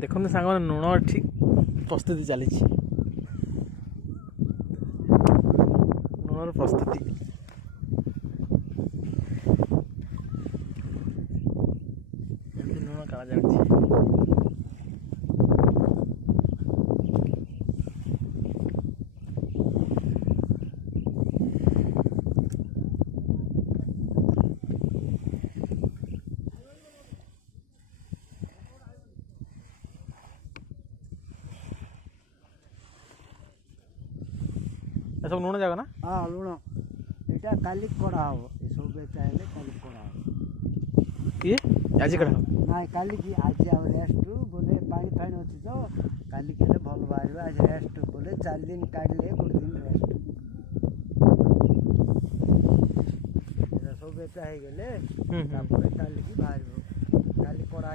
देखते सांग लुण ठीक प्रस्तुति चली लुणर प्रस्तुति लुण काला जाऊँगी सब लुण जाग ना हाँ लुण यहाँ काली कड़ा हम ये सब चाहिए काली कड़ा ये आज कड़ा ना काली की आज आम रेस्ट बोले पानी फानी अच्छी तो काली के भल बाहर आज रेस्ट बोले 4 दिन काटले 1 दिन रेस्ट सब चाहिए काली की बाहर काली कड़ा